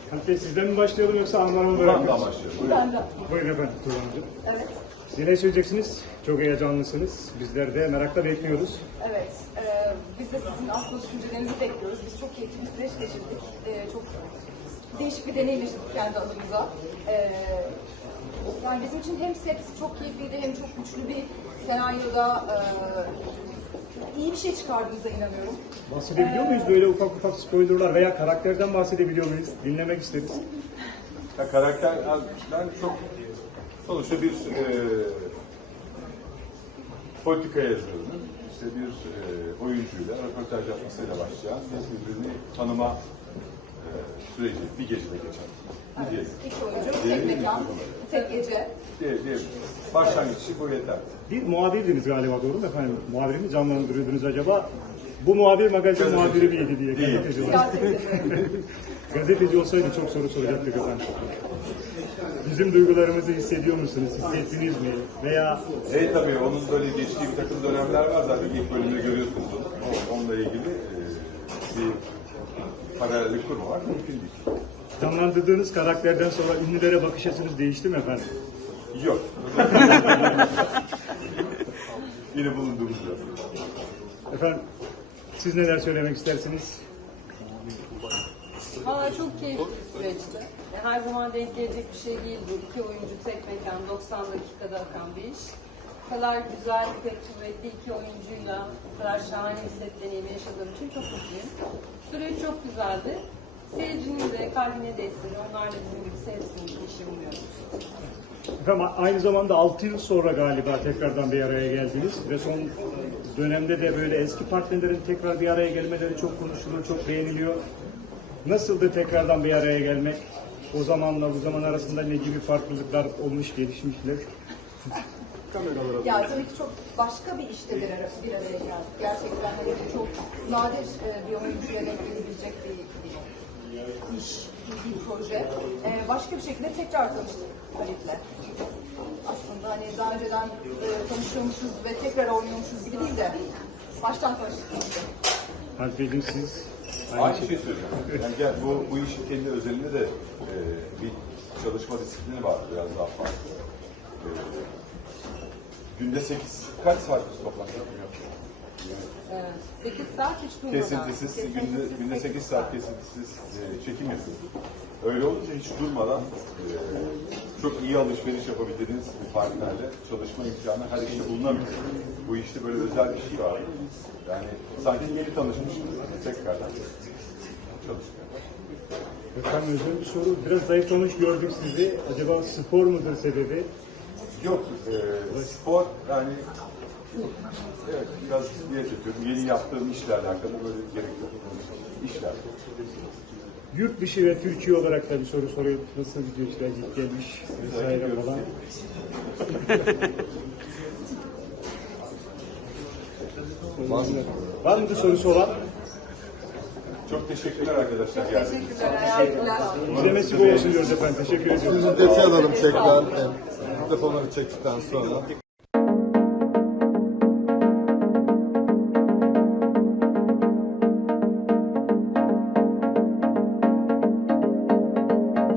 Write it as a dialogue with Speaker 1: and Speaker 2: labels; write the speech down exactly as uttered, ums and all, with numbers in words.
Speaker 1: Halit Bey, sizden mi başlayalım yoksa Anvar'a mı bırakıyoruz?
Speaker 2: Turan'dan başlayalım.
Speaker 3: Ben de.
Speaker 1: Buyurun efendim Turan Hocam.
Speaker 3: Evet.
Speaker 1: Siz ne söyleyeceksiniz? Çok heyecanlısınız. Bizler de merakla bekliyoruz.
Speaker 3: Evet. Ee, biz de sizin aslında düşüncelerinizi bekliyoruz. Biz çok keyifli bir süreç geçirdik. Ee, çok değişik bir deneyim yaşadık kendi adımıza. Ee, yani bizim için hem set çok keyifliydi hem çok güçlü bir senaryoda e, iyi bir şey çıkardığınıza inanıyorum.
Speaker 1: Bahsedebiliyor muyuz böyle ufak ufak spoilerlar veya karakterden bahsedebiliyor muyuz? Dinlemek isteriz.
Speaker 2: Ya karakterden çok sonuçta bir e, politika yazarının işte bir e, oyuncuyla röportaj yapmasıyla başlayan birbirini tanıma e, süreci bir gecede geçen.
Speaker 3: Evet,
Speaker 2: Diyelim.
Speaker 3: iki oyuncu, tek
Speaker 2: Diyelim,
Speaker 3: mekan,
Speaker 2: bir
Speaker 3: tek gece.
Speaker 2: Diye, diye. Başlangıç için bu yeter.
Speaker 1: Bir muhabirdiniz galiba, doğru mu efendim? Muhabiri mi canlandırıyordunuz acaba? Bu muhabir magazin
Speaker 2: Gazeteci.
Speaker 1: muhabiri miydi diye.
Speaker 2: Değil.
Speaker 1: Gazeteci olarak.
Speaker 3: Siyaseti.
Speaker 1: Gazeteci olsaydı çok soru soracaktık efendim. Bizim duygularımızı hissediyor musunuz? Hissettiniz mi? Veya
Speaker 2: E tabii onun böyle geçtiği bir takım dönemler var zaten ilk bölümde görüyorsunuz onu. O- Onunla ilgili e, bir paralellik kurmamak mümkün değil.
Speaker 1: canlandırdığınız karakterden sonra ünlülere bakış açınız değişti mi efendim?
Speaker 2: Yok. Yine bulunduğumuz yer.
Speaker 1: Efendim, siz neler söylemek istersiniz?
Speaker 4: Valla çok keyifli bir süreçti. E, Her zaman denk gelecek bir şey değil bu. İki oyuncu tek mekan, doksan dakikada akan bir iş. Bu kadar güzel, pek kuvvetli iki oyuncuyla bu kadar şahane bir set deneyimi yaşadığım için çok mutluyum. Süreç çok güzeldi. Seyircinin de kalbine değsin, onlar da bizim gibi sevsin işi umuyorum.
Speaker 1: Efendim, aynı zamanda altı yıl sonra galiba tekrardan bir araya geldiniz ve son dönemde de böyle eski partnerlerin tekrar bir araya gelmeleri çok konuşuluyor, çok beğeniliyor. Nasıldı tekrardan bir araya gelmek? O zamanla bu zaman arasında ne gibi farklılıklar olmuş, gelişmişler?
Speaker 3: Ya tabii ki çok başka bir işte bir, ara, bir araya geldik. Gerçekten hani çok nadir e, bir oyuncuya denk gelebilecek bir, bir iş, bir, bir proje. E, başka bir şekilde tekrar tanıştık Halit'le. Aslında hani daha önceden e, tanışıyormuşuz ve tekrar oynuyormuşuz gibi değil de baştan tanıştık.
Speaker 1: Halit Beyciğim, siz
Speaker 2: Aynı şey söylüyorum. Yani gel, bu, bu işin kendi özelinde de e, bir çalışma disiplini var biraz daha farklı. E, günde sekiz, kaç saat biz toplantı yapıyoruz?
Speaker 4: Evet, sekiz saat hiç durmadan.
Speaker 2: Kesintisiz, günde, günde sekiz saat kesintisiz e, çekim yapıyoruz. Öyle olunca hiç durmadan e, çok iyi alışveriş yapabildiğiniz bir partnerle çalışma imkanı her işte bulunamıyor. Bu işte böyle özel bir şey var. Yani sanki yeni tanışmışsınız tekrardan çalışmaya.
Speaker 1: efendim özel bir soru. Biraz zayıflamış gördük sizi. Acaba spor mudur sebebi?
Speaker 2: Yok, e, spor yani evet biraz diyet yapıyorum. Yeni yaptığım işle alakalı böyle gerekli işler.
Speaker 1: Yurt dışı ve Türkiye olarak da bir soru soruyor. Nasıl gidiyor işler, git gelmiş vesaire falan. Var mı bir sorusu olan?
Speaker 2: Çok teşekkürler arkadaşlar. geldiğiniz için.
Speaker 3: Teşekkürler, hayatlar.
Speaker 1: İzlemesi bu olsun diyoruz efendim. Teşekkür ediyoruz.
Speaker 5: Detay alalım tekrar. Mikrofonları çektikten sonra.